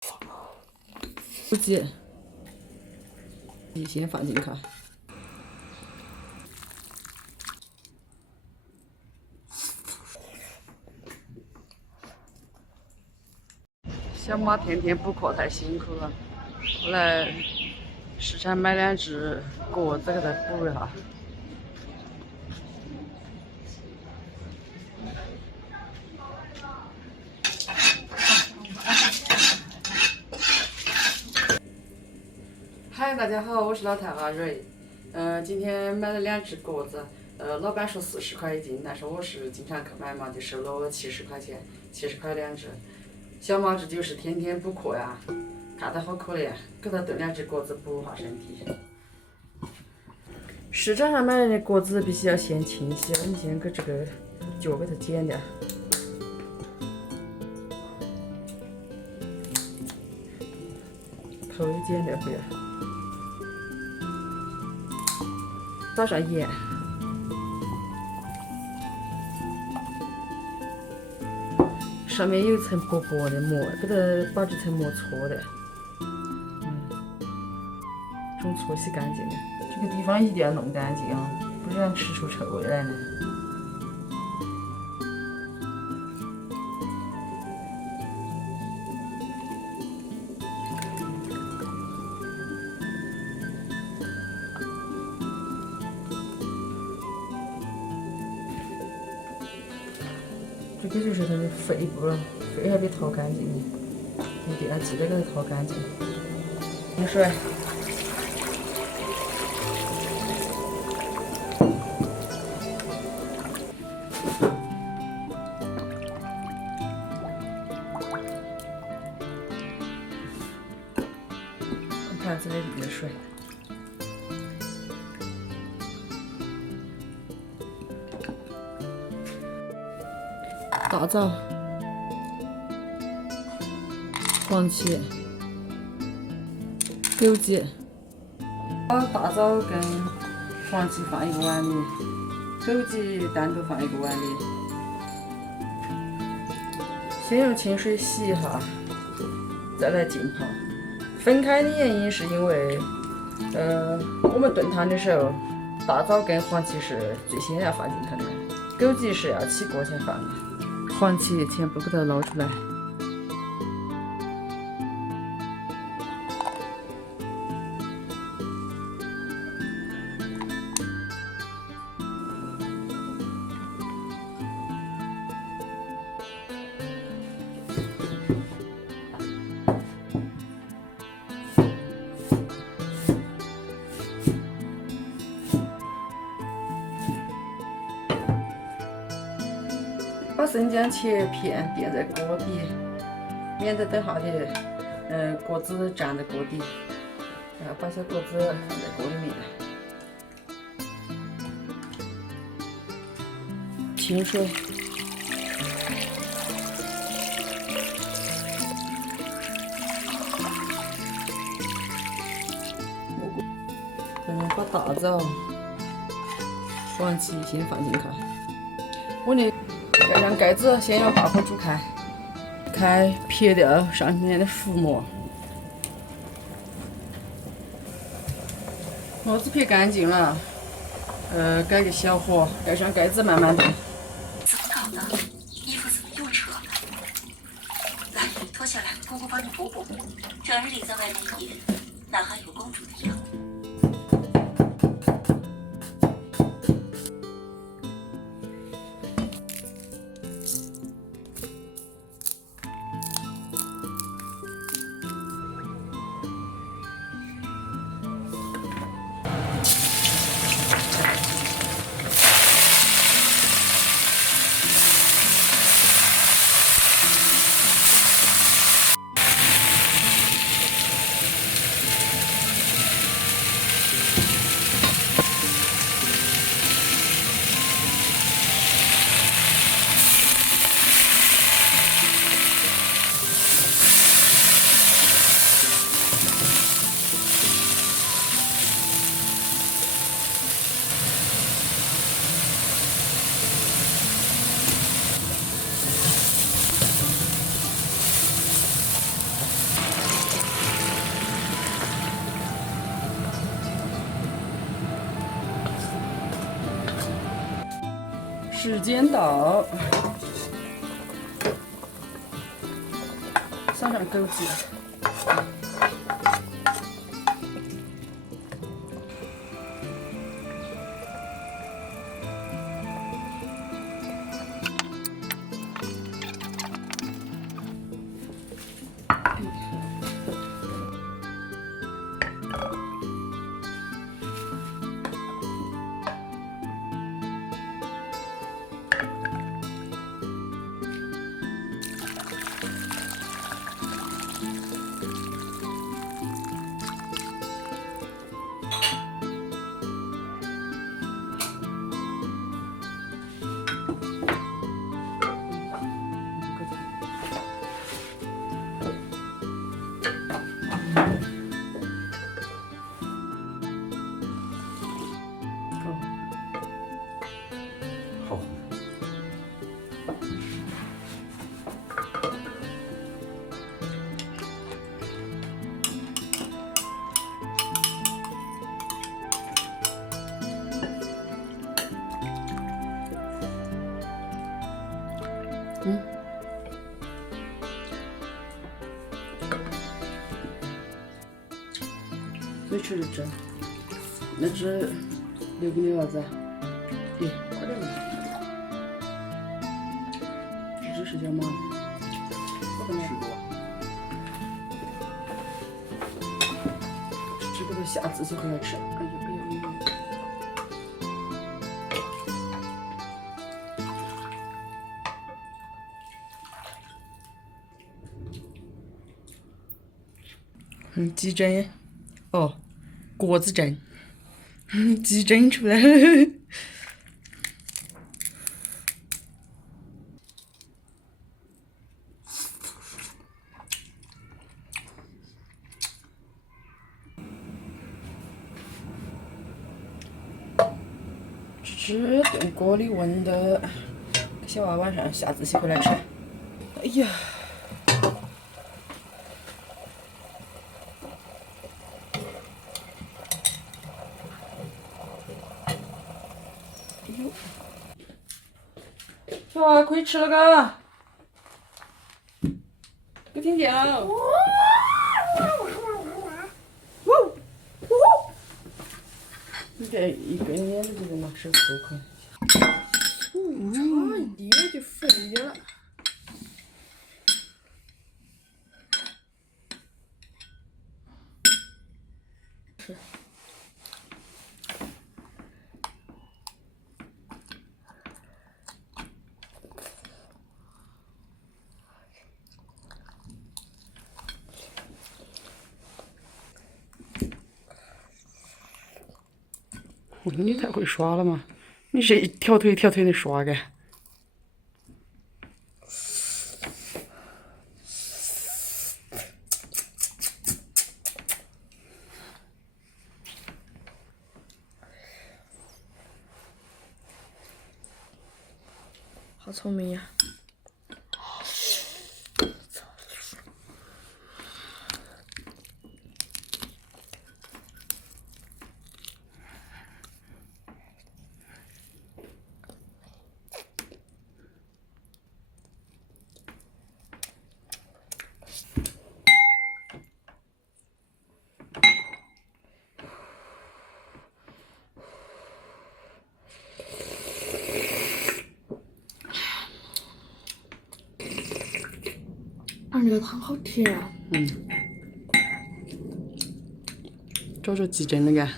手机，你先放进去。小马天天补课太辛苦了，我来市场买2只果子给他补一下。嗨，大家好，我是老太阿蕊。今天买了2只果子，老板说40块一斤，但是我是经常去买嘛，就收了我70块钱，70块2只。小马这就是天天补课呀，看他好可怜，给他炖2只果子补下身体。市场上买来的果子必须要先清洗，你先给这个角给它剪掉。头也剪掉不要。撒上盐，上面有一层薄薄的膜，给它把这层膜搓的，这种搓洗干净的。这个地方一定要弄干净啊，不然吃出臭味来呢。这个就是它的肺部了，肺还没掏干净呢，一定要记得给它掏干净。清水，盘子里的水。大枣、黄芪、枸杞，把大枣跟黄芪放一个碗里，枸杞单独放一个碗里。先用清水洗一下，再来浸泡。分开的原因是因为，我们炖汤的时候，大枣跟黄芪是最先要放进去的，枸杞是要起锅才放的。黄芪全部给它捞出来，把生姜切片垫在锅底，免得等下的果子粘在锅底。然后把小果子放在锅里面，清水，把大枣、黄芪先放进去。我那盖上盖子，先用大火煮开，撇掉上面的浮膜。膜子撇干净了，改个小火，盖上盖子慢慢炖。怎么搞的？衣服怎么又扯了？来，脱下来，姑姑帮你补补。整日里在外面野，哪还有公主的样子？时间到，撒上枸杞。好。没吃的汁，那汁留给你儿子啊。快点嘛！这只是叫嘛？吃过。这个下次就回来吃。哎呀，哎呀，哎呀！鸡胗，哦，果子胗，鸡胗出来了。吃炖锅里温的，小娃晚上下自习回来吃。哎呀！哎呦！小娃可以吃了嘎！没听见啊？你这一根烟的这个嘛是4块。差一点就废了。是。你太会耍了嘛！你是一条腿一条腿的耍的。好聪明呀！这个汤好甜啊！找着鸡胗了嘎。